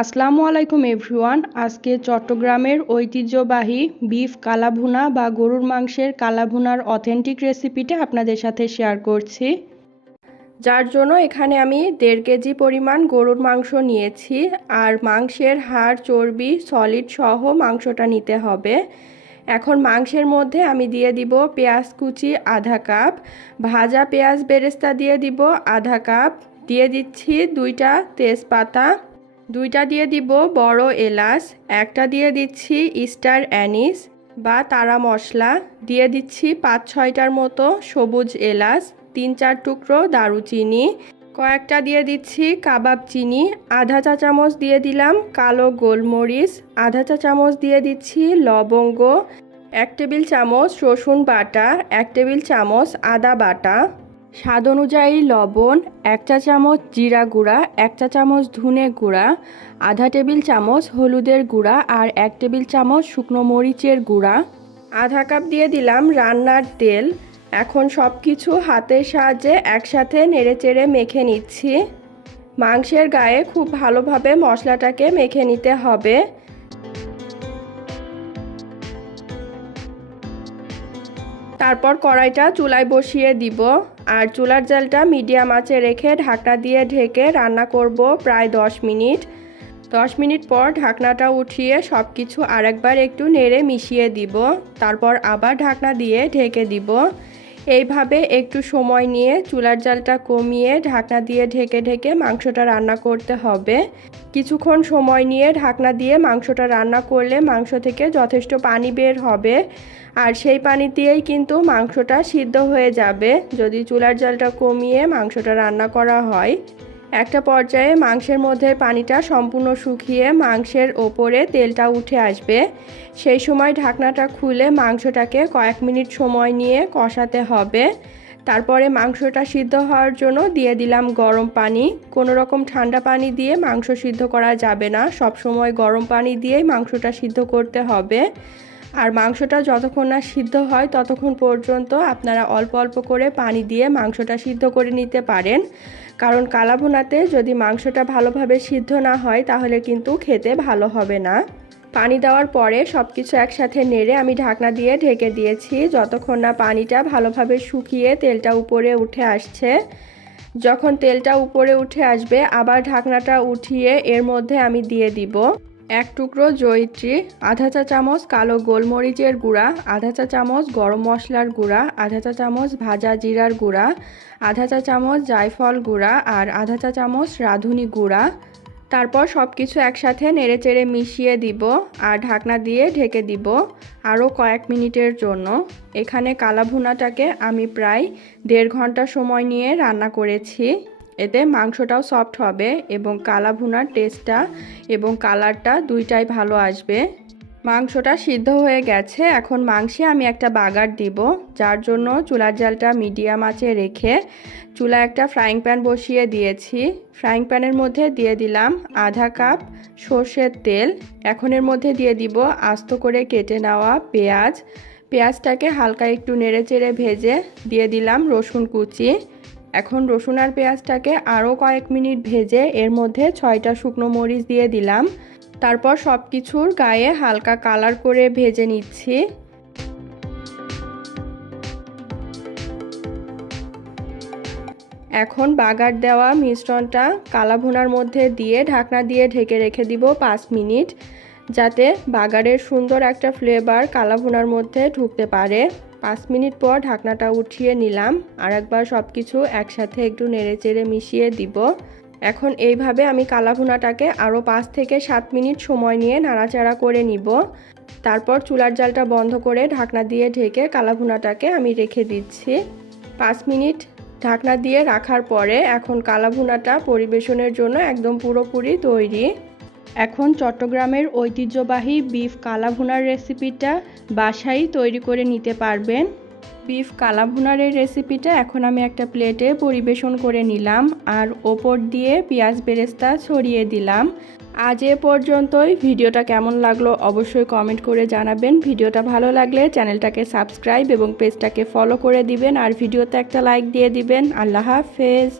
আসসালামু আলাইকুম এভরিওয়ান। আজকে চট্টগ্রামের ঐতিহ্যবাহী বিফ কালাভুনা বা গরুর মাংসের কালাভুনার অথেন্টিক রেসিপিটা আপনাদের সাথে শেয়ার করছি। যার জন্য এখানে আমি 1.5 কেজি পরিমাণ গরুর মাংস নিয়েছি। আর মাংসের হাড় চর্বি সলিড সহ মাংসটা নিতে হবে। এখন মাংসের মধ্যে আমি দিয়ে দিব পেঁয়াজ কুচি আধা কাপ, ভাজা পেঁয়াজ বেরেস্তা দিয়ে দিব আধা কাপ, দিয়ে দিচ্ছি 2টা তেজপাতা, 2টা দিয়ে দিব বড় এলাচ, একটা দিয়ে দিচ্ছি স্টার অ্যানিস বা তারা মশলা, দিয়ে দিচ্ছি 5-6টার মতো সবুজ এলাচ, 3-4 টুকরো দারুচিনি, কয়েকটা দিয়ে দিচ্ছি কাবাব চিনি, আধা চা চামচ দিয়ে দিলাম কালো গোলমরিচ, আধা চা চামচ দিয়ে দিচ্ছি লবঙ্গ, 1 টেবিল চামচ রসুন বাটা, 1 টেবিল চামচ আদা বাটা, স্বাদ অনুযায়ী লবণ, 1 চা চামচ জিরা গুঁড়া, 1 চা চামচ ধনে গুঁড়া, আধা টেবিল চামচ হলুদের গুঁড়া আর 1 টেবিল চামচ শুকনো মরিচের গুঁড়া, আধা কাপ দিয়ে দিলাম রান্নার তেল। এখন সব কিছু হাতের সাহায্যে একসাথে নেড়েচেড়ে মেখে নিচ্ছি। মাংসের গায়ে খুব ভালোভাবে মশলাটাকে মেখে নিতে হবে। তারপর কড়াইটা চুলায় বসিয়ে দিব আর চুলার জালটা মিডিয়াম আঁচে রেখে ঢাকনা দিয়ে ঢেকে রান্না করব প্রায় 10 মিনিট। 10 মিনিট পর ঢাকনাটা উঠিয়ে সব কিছু আরেকবার একটু নেড়ে মিশিয়ে দিব। তারপর আবার ঢাকনা দিয়ে ঢেকে দিব। এইভাবে একটু সময় নিয়ে চুলার জালটা কমিয়ে ঢাকনা দিয়ে ঢেকে ঢেকে মাংসটা রান্না করতে হবে। কিছুক্ষণ সময় নিয়ে ঢাকনা দিয়ে মাংসটা রান্না করলে মাংস থেকে যথেষ্ট পানি বের হবে আর সেই পানি দিয়েই কিন্তু মাংসটা সিদ্ধ হয়ে যাবে যদি চুলার জালটা কমিয়ে মাংসটা রান্না করা হয়। একটা পর্যায়ে মাংসের মধ্যে পানিটা সম্পূর্ণ শুকিয়ে মাংসের ওপরে তেলটা উঠে আসবে। সেই সময় ঢাকনাটা খুলে মাংসটাকে কয়েক মিনিট সময় নিয়ে কষাতে হবে। তারপরে মাংসটা সিদ্ধ হওয়ার জন্য দিয়ে দিলাম গরম পানি। কোনো রকম ঠান্ডা পানি দিয়ে মাংস সিদ্ধ করা যাবে না, সব সময় গরম পানি দিয়েই মাংসটা সিদ্ধ করতে হবে। আর মাংসটা যতক্ষণ না সিদ্ধ হয় ততক্ষণ পর্যন্ত আপনারা অল্প অল্প করে পানি দিয়ে মাংসটা সিদ্ধ করে নিতে পারেন, কারণ কালাভুনাতে যদি মাংসটা ভালোভাবে সিদ্ধ না হয় তাহলে কিন্তু খেতে ভালো হবে না। পানি দেওয়ার পরে সব কিছু একসাথে নেড়ে আমি ঢাকনা দিয়ে ঢেকে দিয়েছি যতক্ষণ না পানিটা ভালোভাবে শুকিয়ে তেলটা উপরে উঠে আসছে। যখন তেলটা উপরে উঠে আসবে আবার ঢাকনাটা উঠিয়ে এর মধ্যে আমি দিয়ে দিব 1 টুকরো জয়িত্রী, আধা চা চামচ কালো গোলমরিচের গুঁড়া, আধা চা চামচ গরম মশলার গুঁড়া, আধা চা চামচ ভাজা জিরার গুঁড়া, আধা চা চামচ জায়ফল গুঁড়া আর আধা চা চামচ রাঁধুনি গুঁড়া। তারপর সব কিছু একসাথে নেড়েচেড়ে মিশিয়ে দিব আর ঢাকনা দিয়ে ঢেকে দিব আরও কয়েক মিনিটের জন্য। এখানে কালাভুনাটাকে আমি প্রায় 1.5 ঘন্টা সময় নিয়ে রান্না করেছি। এতে মাংসটাও সফট হবে এবং কালাভুনার টেস্টটা এবং কালারটা দুইটাই ভালো আসবে। মাংসটা সিদ্ধ হয়ে গেছে। এখন মাংসে আমি একটা বাগার দিব, যার জন্য চুলার জালটা মিডিয়াম আঁচে রেখে চুলায় একটা ফ্রাইং প্যান বসিয়ে দিয়েছি। ফ্রাইং প্যানের মধ্যে দিয়ে দিলাম আধা কাপ সর্ষের তেল। এখন এর মধ্যে দিয়ে দিব আস্ত করে কেটে নেওয়া পেঁয়াজ। পেঁয়াজটাকে হালকা একটু নেড়েচেড়ে ভেজে দিয়ে দিলাম রসুন কুচি। এখন রসুন আর পেঁয়াজটাকে আরও কয়েক মিনিট ভেজে এর মধ্যে 6টা শুকনো মরিচ দিয়ে দিলাম। তারপর সব কিছুর গায়ে হালকা কালার করে ভেজে নিচ্ছি। এখন বাগার দেওয়া মিশ্রণটা কালাভুনার মধ্যে দিয়ে ঢাকনা দিয়ে ঢেকে রেখে দিব 5 মিনিট, যাতে বাগারের সুন্দর একটা ফ্লেভার কালাভুনার মধ্যে ঢুকতে পারে। 5 মিনিট পর ঢাকনাটা উঠিয়ে নিলাম আর একবার সব কিছু একসাথে একটু নেড়েচেড়ে মিশিয়ে দিব। এখন এইভাবে আমি কালাভুনাটাকে আরও 5 থেকে 7 মিনিট সময় নিয়ে নাড়াচাড়া করে নিব। তারপর চুলার জালটা বন্ধ করে ঢাকনা দিয়ে ঢেকে কালাভুনাটাকে আমি রেখে দিচ্ছি। 5 মিনিট ঢাকনা দিয়ে রাখার পরে এখন কালাভুনাটা পরিবেশনের জন্য একদম পুরোপুরি তৈরি। এখন চট্টগ্রামের ঐতিহ্যবাহী বিফ কালাভুনার রেসিপিটা বাসায় তৈরি করে নিতে পারবেন। বিফ কালাভুনার এই রেসিপিটা এখন আমি একটা প্লেটে পরিবেশন করে নিলাম আর ওপর দিয়ে পেঁয়াজ বেরেস্তা ছড়িয়ে দিলাম। আজ এ পর্যন্তই। ভিডিওটা কেমন লাগলো অবশ্যই কমেন্ট করে জানাবেন। ভিডিওটা ভালো লাগলে চ্যানেলটাকে সাবস্ক্রাইব এবং পেজটাকে ফলো করে দিবেন আর ভিডিওতে একটা লাইক দিয়ে দিবেন। আল্লাহ হাফেজ।